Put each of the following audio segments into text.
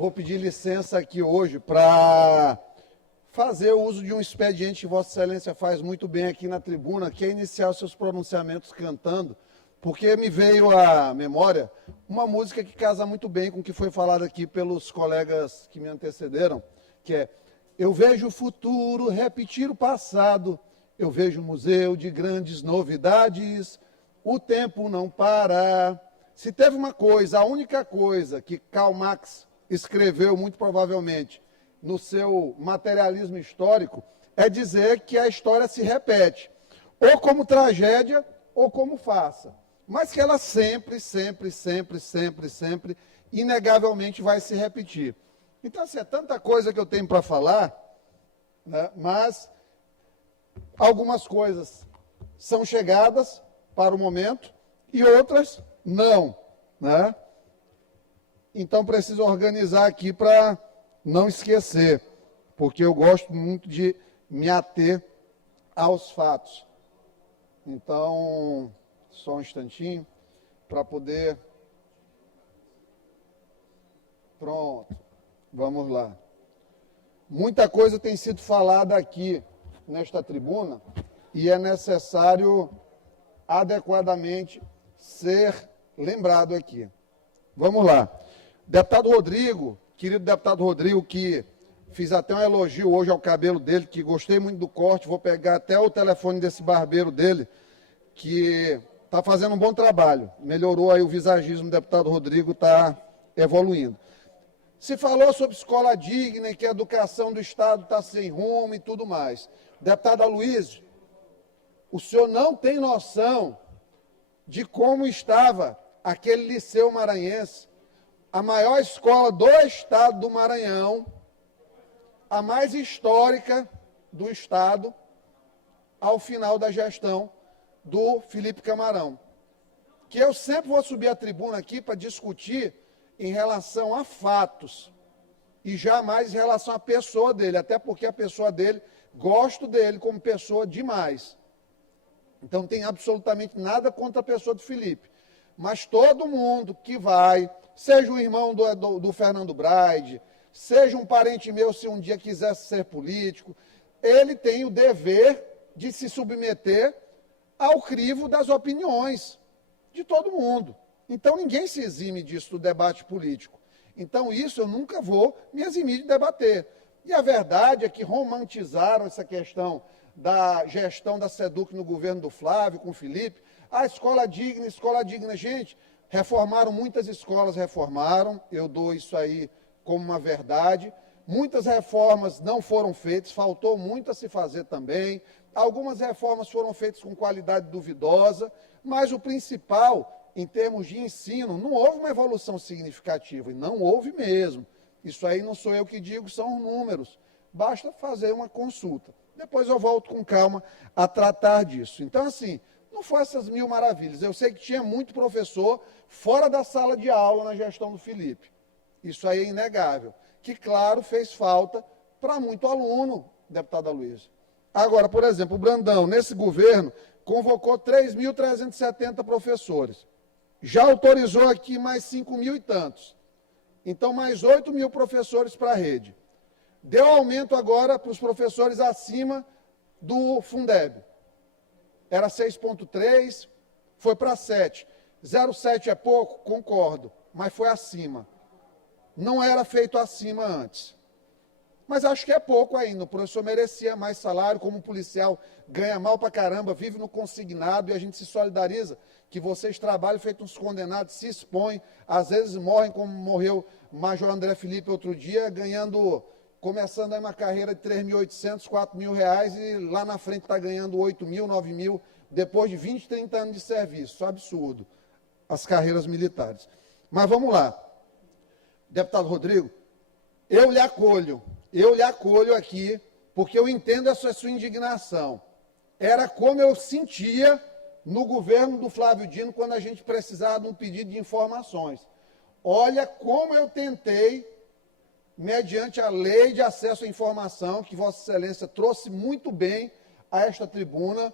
Vou pedir licença aqui hoje para fazer o uso de um expediente que Vossa Excelência faz muito bem aqui na tribuna, que é iniciar os seus pronunciamentos cantando, porque me veio à memória uma música que casa muito bem com o que foi falado aqui pelos colegas que me antecederam, que é: eu vejo o futuro repetir o passado, eu vejo um museu de grandes novidades, o tempo não para. Se teve uma coisa, a única coisa que Karl Marx escreveu, muito provavelmente, no seu materialismo histórico, é dizer que a história se repete, ou como tragédia, ou como farsa, mas que ela sempre, inegavelmente vai se repetir. Então, assim, é tanta coisa que eu tenho para falar, né, mas algumas coisas são chegadas para o momento e outras não, né? Então, preciso organizar aqui para não esquecer, porque eu gosto muito de me ater aos fatos. Então, só um instantinho para poder... Pronto, vamos lá. Muita coisa tem sido falada aqui nesta tribuna e é necessário adequadamente ser lembrado aqui. Vamos lá. Deputado Rodrigo, querido deputado Rodrigo, que fiz até um elogio hoje ao cabelo dele, que gostei muito do corte, vou pegar até o telefone desse barbeiro dele, que está fazendo um bom trabalho. Melhorou aí o visagismo do deputado Rodrigo, está evoluindo. Se falou sobre escola digna e que a educação do Estado está sem rumo e tudo mais. Deputado Aloysio, o senhor não tem noção de como estava aquele liceu maranhense, a maior escola do estado do Maranhão, a mais histórica do estado, ao final da gestão do Felipe Camarão. Que eu sempre vou subir à tribuna aqui para discutir em relação a fatos e jamais em relação à pessoa dele, até porque a pessoa dele, gosto dele como pessoa demais. Então, não tem absolutamente nada contra a pessoa do Felipe. Mas todo mundo que vai, seja o irmão do Fernando Braide, seja um parente meu, se um dia quisesse ser político, ele tem o dever de se submeter ao crivo das opiniões de todo mundo. Então, ninguém se exime disso do debate político. Então, isso eu nunca vou me eximir de debater. E a verdade é que romantizaram essa questão da gestão da SEDUC no governo do Flávio, com o Felipe. A escola digna, gente, reformaram muitas escolas, reformaram, eu dou isso aí como uma verdade. Muitas reformas não foram feitas, faltou muito a se fazer também. Algumas reformas foram feitas com qualidade duvidosa, mas o principal, em termos de ensino, não houve uma evolução significativa, e não houve mesmo. Isso aí não sou eu que digo, são os números. Basta fazer uma consulta. Depois eu volto com calma a tratar disso. Então, assim, não foi essas mil maravilhas. Eu sei que tinha muito professor fora da sala de aula na gestão do Felipe. Isso aí é inegável. Que, claro, fez falta para muito aluno, deputado Aloysio. Agora, por exemplo, o Brandão, nesse governo, convocou 3.370 professores. Já autorizou aqui mais 5.000 e tantos. Então, mais 8.000 professores para a rede. Deu aumento agora para os professores acima do Fundeb. Era 6,3, foi para 7. 0,7 é pouco? Concordo, mas foi acima. Não era feito acima antes. Mas acho que é pouco ainda. O professor merecia mais salário, como um policial ganha mal pra caramba, vive no consignado, e a gente se solidariza que vocês trabalham feito uns condenados, se expõem, às vezes morrem, como morreu o Major André Felipe outro dia, começando aí uma carreira de 3.800, 4.000 reais, e lá na frente está ganhando 8.000, 9.000, depois de 20, 30 anos de serviço. Isso é absurdo, as carreiras militares. Mas vamos lá. Deputado Rodrigo, eu lhe acolho aqui, porque eu entendo essa sua indignação. Era como eu sentia no governo do Flávio Dino, quando a gente precisava de um pedido de informações. Olha como eu tentei, mediante a lei de acesso à informação, que Vossa Excelência trouxe muito bem a esta tribuna,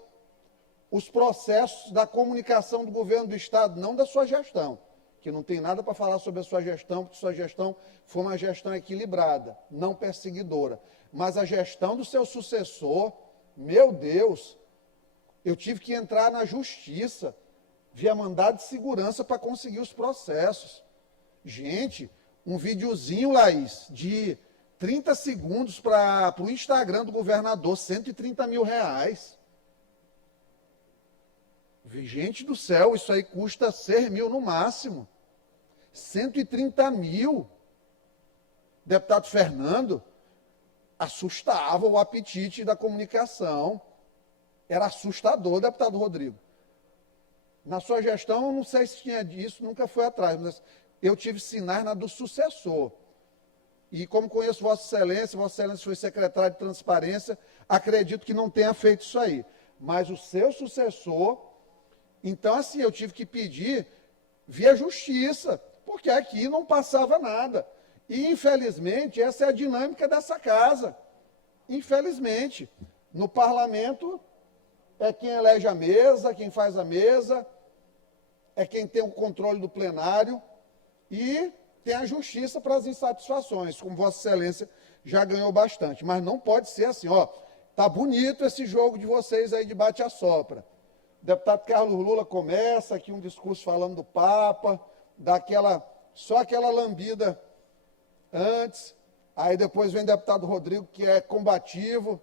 os processos da comunicação do governo do Estado, não da sua gestão, que não tem nada para falar sobre a sua gestão, porque sua gestão foi uma gestão equilibrada, não perseguidora. Mas a gestão do seu sucessor, meu Deus, eu tive que entrar na justiça, via mandado de segurança para conseguir os processos. Gente, um videozinho, Laís, de 30 segundos para o Instagram do governador, R$130 mil. Gente do céu, isso aí custa 6 mil no máximo. 130 mil. Deputado Fernando, assustava o apetite da comunicação. Era assustador, deputado Rodrigo. Na sua gestão, eu não sei se tinha disso, nunca foi atrás, mas eu tive sinais na do sucessor. E como conheço Vossa Excelência foi secretário de Transparência, acredito que não tenha feito isso aí. Mas o seu sucessor, então assim, eu tive que pedir via justiça, porque aqui não passava nada. E, infelizmente, essa é a dinâmica dessa casa. Infelizmente, no parlamento é quem elege a mesa, quem faz a mesa, é quem tem o controle do plenário e tem a justiça para as insatisfações, como Vossa Excelência já ganhou bastante. Mas não pode ser assim, ó, tá bonito esse jogo de vocês aí de bate-a-sopra. O deputado Carlos Lula começa aqui um discurso falando do Papa, dá só aquela lambida antes, aí depois vem o deputado Rodrigo, que é combativo,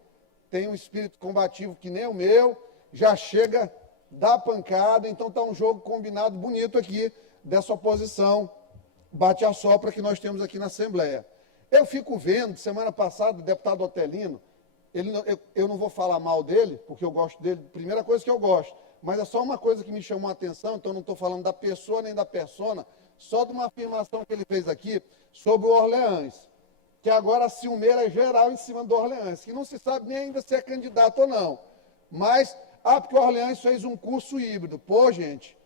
tem um espírito combativo que nem o meu, já chega, dá pancada, então está um jogo combinado bonito aqui, dessa oposição bate-a-sopra que nós temos aqui na Assembleia. Eu fico vendo, semana passada, o deputado Otelino, eu não vou falar mal dele, porque eu gosto dele, primeira coisa que eu gosto, mas é só uma coisa que me chamou a atenção, então eu não estou falando da pessoa nem da persona, só de uma afirmação que ele fez aqui sobre o Orleans, que agora a ciumeira é geral em cima do Orleans, que não se sabe nem ainda se é candidato ou não. Mas, porque o Orleans fez um curso híbrido. Pô, gente,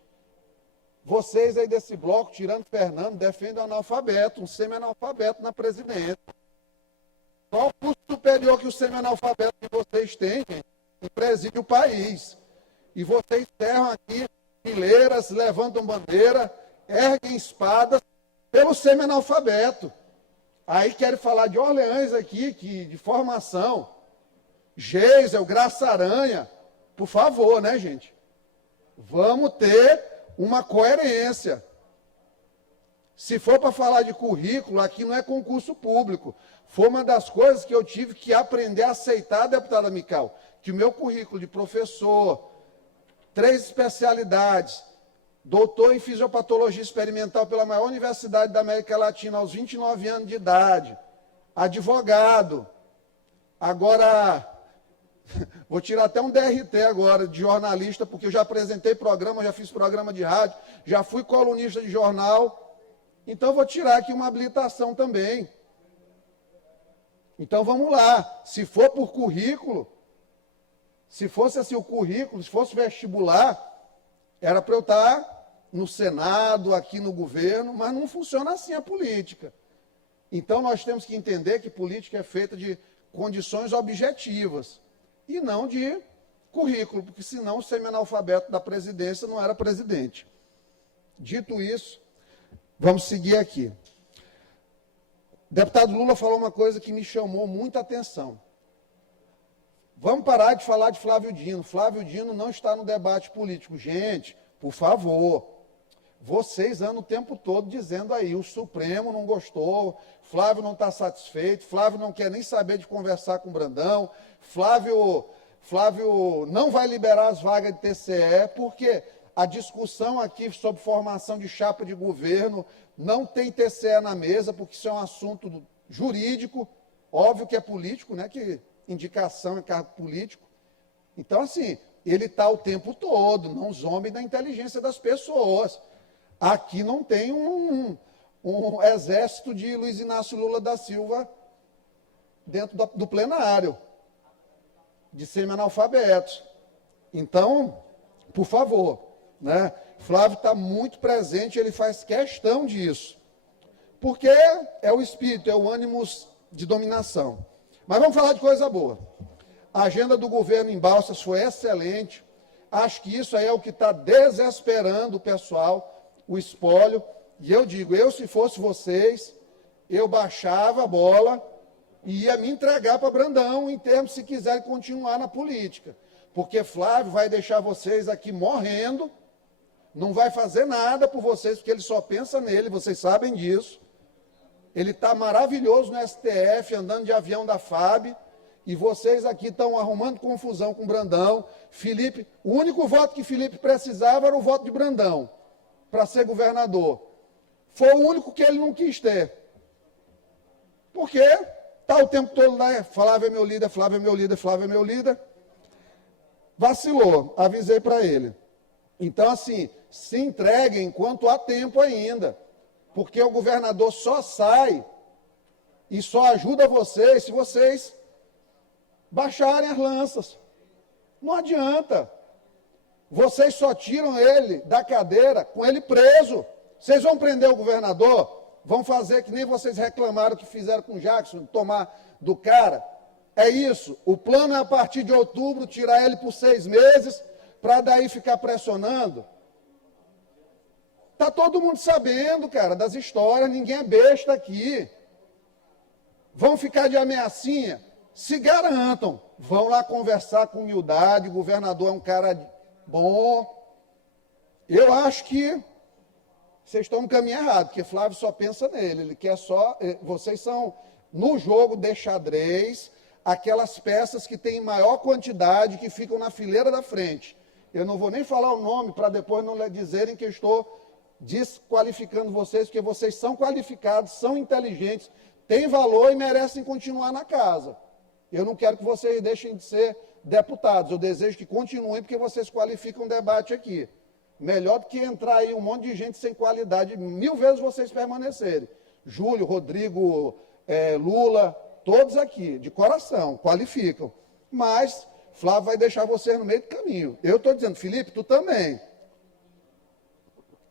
vocês aí desse bloco, tirando Fernando, defendem o analfabeto, um semi-analfabeto na presidência. Qual o curso superior que o semi-analfabeto que vocês têm, gente? E preside o país. E vocês cerram aqui fileiras, levantam bandeira, erguem espadas pelo semi-analfabeto. Aí querem falar de Orleans aqui, de formação. Geisel, Graça Aranha. Por favor, né, gente? Vamos ter uma coerência. Se for para falar de currículo, aqui não é concurso público. Foi uma das coisas que eu tive que aprender a aceitar, deputada Mical, que o meu currículo de professor, 3 especialidades, doutor em fisiopatologia experimental pela maior universidade da América Latina aos 29 anos de idade, advogado, agora, vou tirar até um DRT agora de jornalista, porque eu já apresentei programa, já fiz programa de rádio, já fui colunista de jornal, então vou tirar aqui uma habilitação também. Então vamos lá, se for por currículo, se fosse assim o currículo, se fosse vestibular, era para eu estar no Senado, aqui no governo, mas não funciona assim a política. Então nós temos que entender que política é feita de condições objetivas e não de currículo, porque senão o semi-analfabeto da presidência não era presidente. Dito isso, vamos seguir aqui. O deputado Lula falou uma coisa que me chamou muita atenção. Vamos parar de falar de Flávio Dino. Flávio Dino não está no debate político. Gente, por favor, vocês andam o tempo todo dizendo aí, o Supremo não gostou, Flávio não está satisfeito, Flávio não quer nem saber de conversar com o Brandão, Flávio não vai liberar as vagas de TCE, porque a discussão aqui sobre formação de chapa de governo não tem TCE na mesa, porque isso é um assunto jurídico, óbvio que é político, né, que indicação é cargo político. Então, assim, ele está o tempo todo, não zombe da inteligência das pessoas. Aqui não tem um exército de Luiz Inácio Lula da Silva dentro do plenário, de semi-analfabetos. Então, por favor, né? Flávio está muito presente, ele faz questão disso, porque é o espírito, é o ânimos de dominação. Mas vamos falar de coisa boa. A agenda do governo em Balsas foi excelente. Acho que isso aí é o que está desesperando o pessoal, o espólio. E eu digo, se fosse vocês, eu baixava a bola e ia me entregar para Brandão, em termos se quiserem continuar na política. Porque Flávio vai deixar vocês aqui morrendo, não vai fazer nada por vocês, porque ele só pensa nele, vocês sabem disso. Ele está maravilhoso no STF, andando de avião da FAB, e vocês aqui estão arrumando confusão com Brandão. Felipe, o único voto que Felipe precisava era o voto de Brandão, para ser governador. Foi o único que ele não quis ter. Porque está o tempo todo lá, Flávio é meu líder, Flávio é meu líder, Flávio é meu líder. Vacilou, avisei para ele. Então, assim, se entreguem enquanto há tempo ainda. Porque o governador só sai e só ajuda vocês se vocês baixarem as lanças. Não adianta. Vocês só tiram ele da cadeira com ele preso. Vocês vão prender o governador, vão fazer que nem vocês reclamaram que fizeram com o Jackson, tomar do cara. É isso. O plano é a partir de outubro tirar ele por 6 meses, para daí ficar pressionando. Está todo mundo sabendo, cara, das histórias, ninguém é besta aqui. Vão ficar de ameaçinha? Se garantam. Vão lá conversar com humildade, o governador é um cara bom. Eu acho que vocês estão no caminho errado, porque Flávio só pensa nele, ele quer só... Vocês são, no jogo de xadrez, aquelas peças que têm maior quantidade, que ficam na fileira da frente. Eu não vou nem falar o nome, para depois não lhe dizerem que eu estou desqualificando vocês, porque vocês são qualificados, são inteligentes, têm valor e merecem continuar na casa. Eu não quero que vocês deixem de ser deputados, eu desejo que continuem, porque vocês qualificam o debate aqui. Melhor do que entrar aí um monte de gente sem qualidade, 1000 vezes vocês permanecerem. Júlio, Rodrigo, Lula, todos aqui, de coração, qualificam. Mas Flávio vai deixar vocês no meio do caminho. Eu estou dizendo, Felipe, tu também.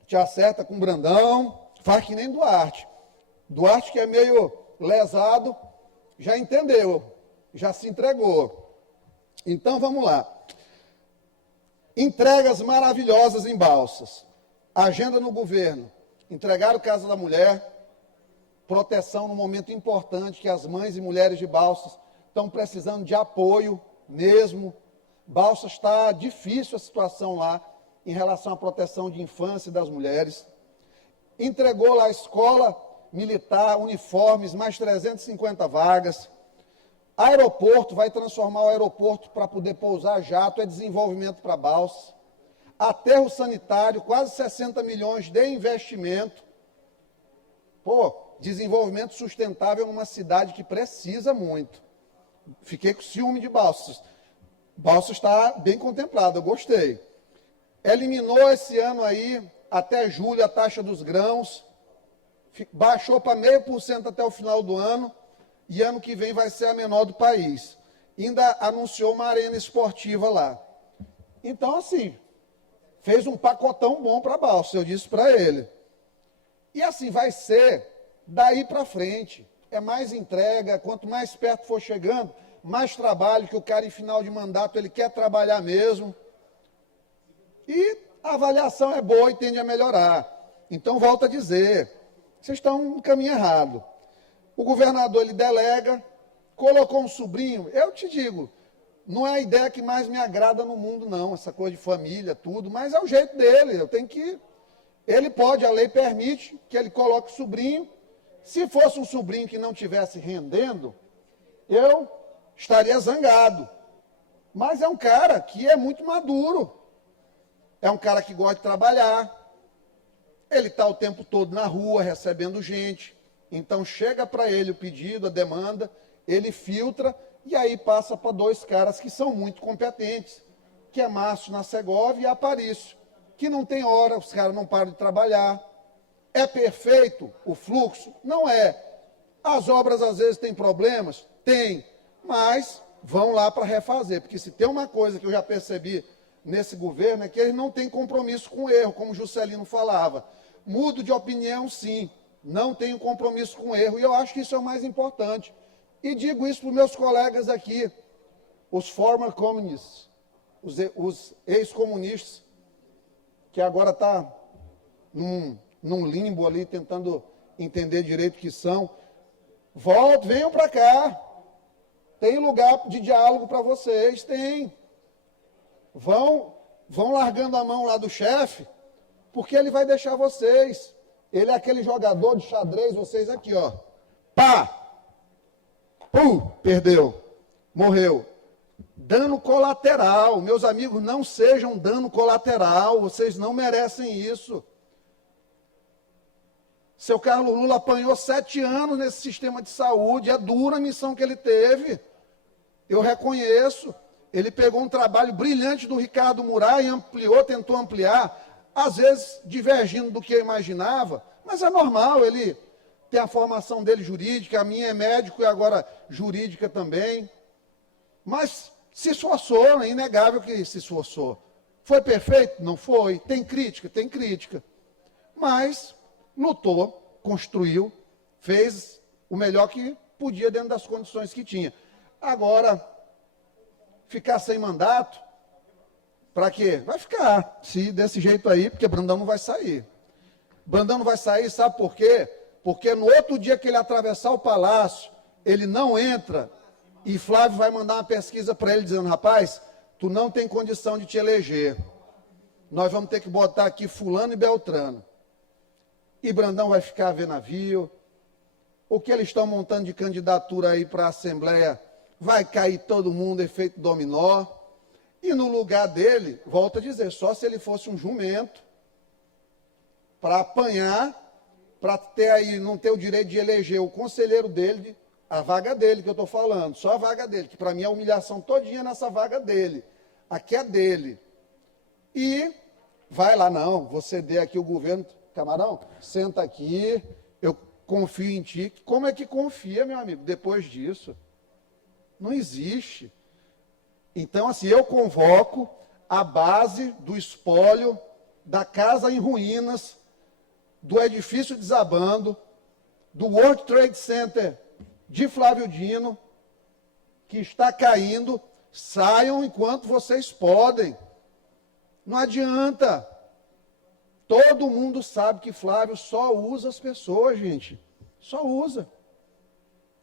Te acerta com Brandão, faz que nem Duarte. Duarte, que é meio lesado, já entendeu, já se entregou. Então, vamos lá. Entregas maravilhosas em Balsas. Agenda no governo. Entregaram Casa da Mulher, proteção no momento importante que as mães e mulheres de Balsas estão precisando de apoio mesmo. Balsas está difícil a situação lá, em relação à proteção de infância e das mulheres. Entregou lá a escola militar, uniformes, mais 350 vagas. Aeroporto, vai transformar o aeroporto para poder pousar jato, é desenvolvimento para Balsas. Aterro sanitário, quase 60 milhões de investimento. Desenvolvimento sustentável numa cidade que precisa muito. Fiquei com ciúme de Balsas. Balsas está bem contemplado, eu gostei. Eliminou esse ano aí, até julho, a taxa dos grãos, baixou para 0,5% até o final do ano, e ano que vem vai ser a menor do país. Ainda anunciou uma arena esportiva lá. Então, assim, fez um pacotão bom para Balsas, eu disse para ele. E assim vai ser daí para frente. É mais entrega, quanto mais perto for chegando, mais trabalho, que o cara em final de mandato, ele quer trabalhar mesmo. E a avaliação é boa e tende a melhorar. Então, volto a dizer, vocês estão no caminho errado. O governador, ele delega, colocou um sobrinho, eu te digo, não é a ideia que mais me agrada no mundo, não, essa coisa de família, tudo, mas é o jeito dele, eu tenho que... Ele pode, a lei permite que ele coloque o sobrinho. Se fosse um sobrinho que não estivesse rendendo, eu estaria zangado. Mas é um cara que é muito maduro. É um cara que gosta de trabalhar. Ele está o tempo todo na rua, recebendo gente. Então, chega para ele o pedido, a demanda, ele filtra e aí passa para 2 caras que são muito competentes, que é Márcio na Segovia e Aparício, que não tem hora, os caras não param de trabalhar. É perfeito o fluxo? Não é. As obras, às vezes, têm problemas? Tem, mas vão lá para refazer, porque se tem uma coisa que eu já percebi nesse governo é que eles não têm compromisso com o erro, como o Juscelino falava. Mudo de opinião, sim, não tenho compromisso com o erro, e eu acho que isso é o mais importante. E digo isso para os meus colegas aqui, os former communists, os ex-comunistas, que agora está num num limbo ali, tentando entender direito o que são. Voltem, venham para cá. Tem lugar de diálogo para vocês, tem. Vão largando a mão lá do chefe, porque ele vai deixar vocês. Ele é aquele jogador de xadrez, vocês aqui, ó. Pá! Perdeu. Morreu. Dano colateral. Meus amigos, não sejam dano colateral. Vocês não merecem isso. Seu Carlos Lula apanhou 7 anos nesse sistema de saúde. É dura a missão que ele teve. Eu reconheço. Ele pegou um trabalho brilhante do Ricardo Murat e ampliou, tentou ampliar. Às vezes divergindo do que eu imaginava. Mas é normal, ele tem a formação dele jurídica, a minha é médico e agora jurídica também. Mas se esforçou, é inegável que se esforçou. Foi perfeito? Não foi. Tem crítica? Tem crítica. Mas lutou, construiu, fez o melhor que podia dentro das condições que tinha. Agora, ficar sem mandato, para quê? Vai ficar, se desse jeito aí, porque Brandão não vai sair. Brandão não vai sair, sabe por quê? Porque no outro dia que ele atravessar o palácio, ele não entra e Flávio vai mandar uma pesquisa para ele dizendo, rapaz, tu não tem condição de te eleger. Nós vamos ter que botar aqui fulano e beltrano. E Brandão vai ficar a ver navio. O que eles estão montando de candidatura aí para a Assembleia, vai cair todo mundo, efeito dominó. E no lugar dele, volto a dizer, só se ele fosse um jumento, para apanhar, para ter aí, não ter o direito de eleger o conselheiro dele, a vaga dele que eu estou falando, só a vaga dele, que para mim é a humilhação todinha nessa vaga dele. Aqui é dele. E vai lá, não, vou ceder aqui o governo. Camarão, senta aqui, eu confio em ti. Como é que confia, meu amigo, depois disso? Não existe. Então, assim, eu convoco a base do espólio da casa em ruínas, do edifício desabando, do World Trade Center de Flávio Dino, que está caindo, saiam enquanto vocês podem. Não adianta. Todo mundo sabe que Flávio só usa as pessoas, gente. Só usa.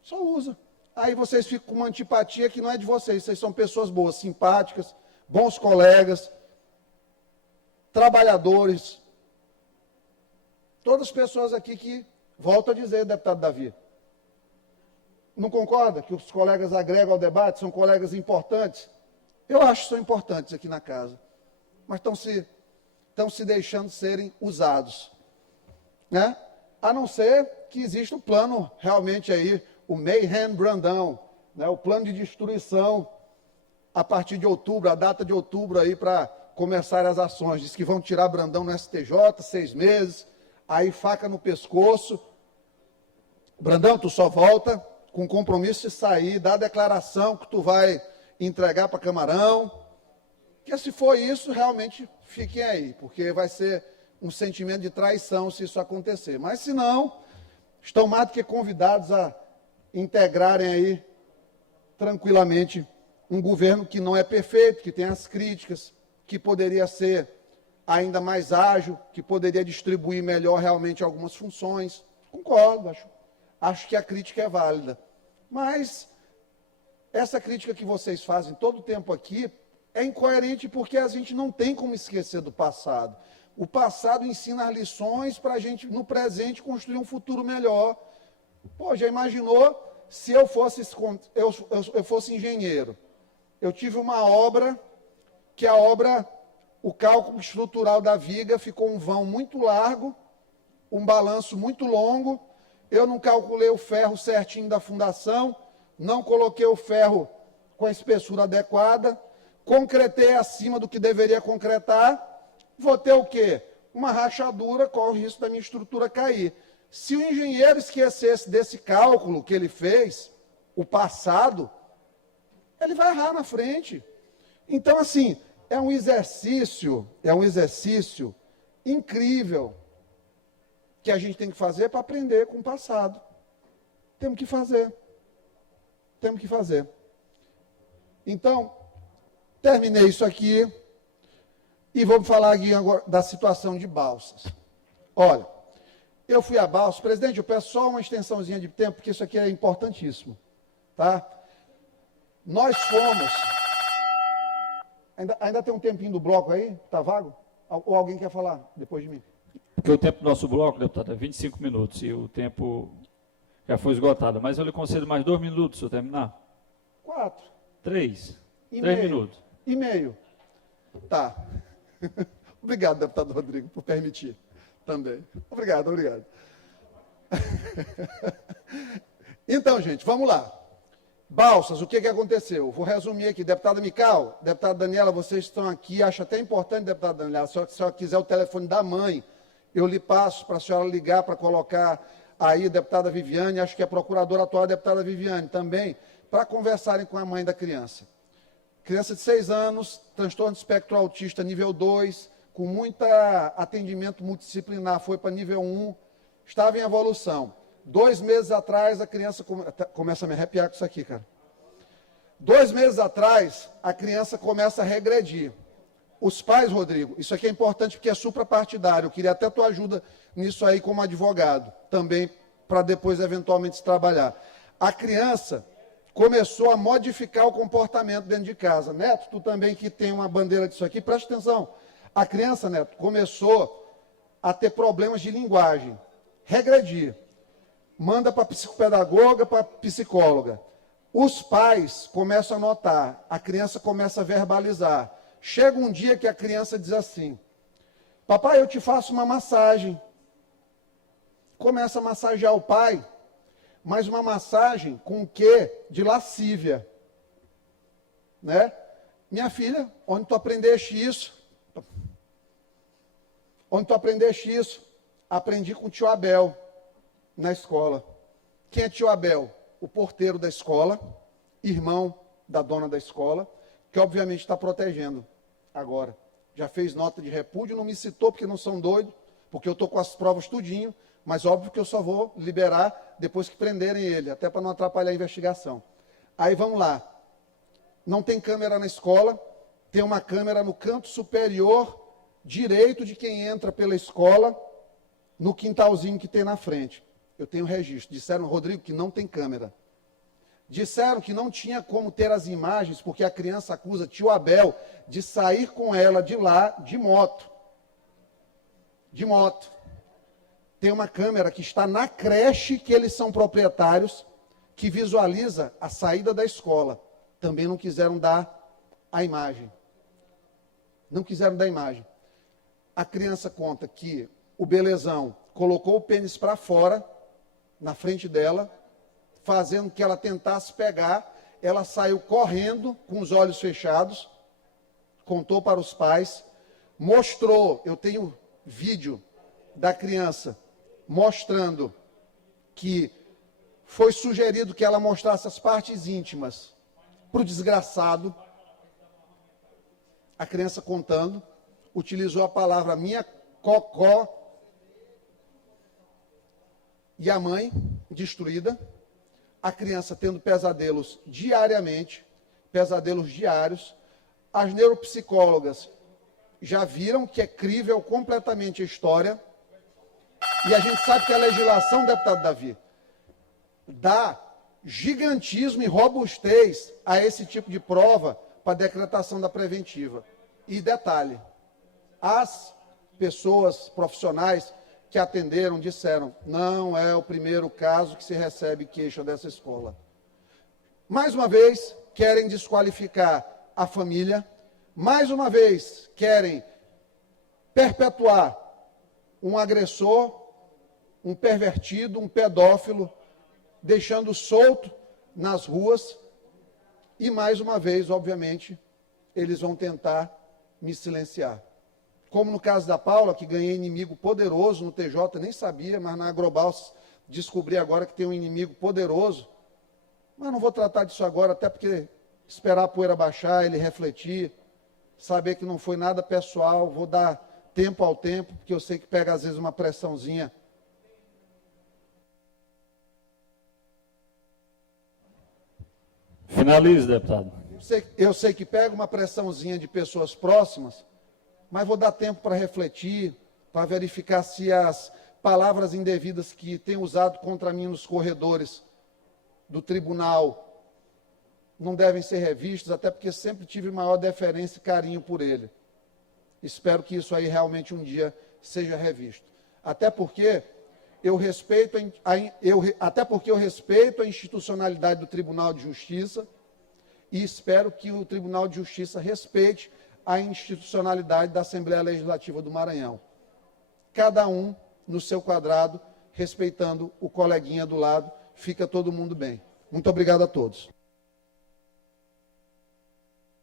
Só usa. Aí vocês ficam com uma antipatia que não é de vocês. Vocês são pessoas boas, simpáticas, bons colegas, trabalhadores. Todas as pessoas aqui que, volto a dizer, deputado Davi, não concorda que os colegas agregam ao debate, são colegas importantes? Eu acho que são importantes aqui na casa, mas estão se deixando serem usados, né? A não ser que exista um plano realmente aí, o Mayhem Brandão, né? O plano de destruição a partir de outubro, a data de outubro aí para começar as ações. Diz que vão tirar Brandão no STJ, 6 meses, aí faca no pescoço. Brandão, tu só volta com compromisso de sair, dá a declaração que tu vai entregar para Camarão. Que se for isso, realmente fiquem aí, porque vai ser um sentimento de traição se isso acontecer. Mas se não, estão mais do que convidados a integrarem aí tranquilamente um governo que não é perfeito, que tem as críticas, que poderia ser ainda mais ágil, que poderia distribuir melhor realmente algumas funções. Concordo, acho que a crítica é válida. Mas essa crítica que vocês fazem todo o tempo aqui é incoerente porque a gente não tem como esquecer do passado. O passado ensina as lições para a gente, no presente, construir um futuro melhor. Pô, já imaginou se eu fosse engenheiro? Eu tive uma obra, que o cálculo estrutural da viga ficou um vão muito largo, um balanço muito longo, eu não calculei o ferro certinho da fundação, não coloquei o ferro com a espessura adequada, concretei acima do que deveria concretar, vou ter o quê? Uma rachadura, corre o risco da minha estrutura cair. Se o engenheiro esquecesse desse cálculo que ele fez, o passado, ele vai errar na frente. Então, assim, é um exercício incrível que a gente tem que fazer para aprender com o passado. Temos que fazer. Então, terminei isso aqui e vamos falar aqui agora da situação de Balsas. Olha, Eu fui a Balsas, presidente, eu peço só uma extensãozinha de tempo, porque isso aqui é importantíssimo, tá? Nós fomos... Ainda tem um tempinho do bloco aí? Tá vago? Ou alguém quer falar depois de mim? Porque o tempo do nosso bloco, deputado, é 25 minutos e o tempo já foi esgotado. Mas eu lhe concedo mais 2 minutos, se eu terminar. 4. 3. E 3 meio. minutos. E meio. Tá. Obrigado, deputado Rodrigo, por permitir também. Obrigado. Então, gente, vamos lá. Balsas, o que aconteceu? Vou resumir aqui. Deputada Mical, deputada Daniela, vocês estão aqui, acho até importante, deputada Daniela, se a senhora quiser o telefone da mãe, eu lhe passo para a senhora ligar para colocar aí, deputada Viviane, acho que é procuradora atual, a deputada Viviane também, para conversarem com a mãe da criança. Criança de 6 anos, transtorno de espectro autista nível 2, com muito atendimento multidisciplinar, foi para nível 1, estava em evolução. 2 meses atrás, a criança... Começa a me arrepiar com isso aqui, cara. 2 meses atrás, a criança começa a regredir. Os pais, Rodrigo, isso aqui é importante porque é suprapartidário, eu queria até tua ajuda nisso aí como advogado, também para depois eventualmente se trabalhar. A criança começou a modificar o comportamento dentro de casa. Neto, tu também que tem uma bandeira disso aqui, presta atenção. A criança, Neto, começou a ter problemas de linguagem, regredir. Manda para a psicopedagoga, para a psicóloga. Os pais começam a notar, a criança começa a verbalizar. Chega um dia que a criança diz assim, papai, eu te faço uma massagem. Começa a massagear o pai, mas uma massagem com o quê? De lascívia. Né? Minha filha, onde tu aprendeste isso? Onde tu aprendeste isso? Aprendi com o tio Abel, na escola. Quem é tio Abel? O porteiro da escola, irmão da dona da escola, que obviamente está protegendo agora. Já fez nota de repúdio, não me citou porque não são doidos, porque eu estou com as provas tudinho, mas óbvio que eu só vou liberar depois que prenderem ele, até para não atrapalhar a investigação. Aí vamos lá. Não tem câmera na escola, tem uma câmera no canto superior direito de quem entra pela escola, no quintalzinho que tem na frente. Eu tenho registro. Disseram, Rodrigo, que não tem câmera. Disseram que não tinha como ter as imagens, porque a criança acusa tio Abel de sair com ela de lá de moto. De moto. Tem uma câmera que está na creche, que eles são proprietários, que visualiza a saída da escola. Também não quiseram dar a imagem. Não quiseram dar a imagem. A criança conta que o belezão colocou o pênis para fora, na frente dela, fazendo que ela tentasse pegar. Ela saiu correndo, com os olhos fechados, contou para os pais, mostrou, eu tenho vídeo da criança mostrando que foi sugerido que ela mostrasse as partes íntimas para o desgraçado. A criança contando, utilizou a palavra minha cocó, e a mãe destruída, a criança tendo pesadelos diariamente, pesadelos diários. As neuropsicólogas já viram que é crível completamente a história, e a gente sabe que a legislação, deputado Davi, dá gigantismo e robustez a esse tipo de prova para decretação da preventiva. E detalhe, as pessoas profissionais que atenderam disseram, não é o primeiro caso que se recebe queixa dessa escola. Mais uma vez, querem desqualificar a família, mais uma vez, querem perpetuar um agressor, um pervertido, um pedófilo, deixando solto nas ruas, e mais uma vez, obviamente, eles vão tentar me silenciar. Como no caso da Paula, que ganhei inimigo poderoso no TJ, nem sabia, mas na Agrobal descobri agora que tem um inimigo poderoso. Mas não vou tratar disso agora, até porque esperar a poeira baixar, ele refletir, saber que não foi nada pessoal, vou dar tempo ao tempo, porque eu sei que pega às vezes uma pressãozinha. Finalize, deputado. Eu sei que pega uma pressãozinha de pessoas próximas, mas vou dar tempo para refletir, para verificar se as palavras indevidas que tem usado contra mim nos corredores do tribunal não devem ser revistas, até porque sempre tive maior deferência e carinho por ele. Espero que isso aí realmente um dia seja revisto. Até porque eu respeito a institucionalidade do Tribunal de Justiça e espero que o Tribunal de Justiça respeite a institucionalidade da Assembleia Legislativa do Maranhão. Cada um no seu quadrado, respeitando o coleguinha do lado, fica todo mundo bem. Muito obrigado a todos.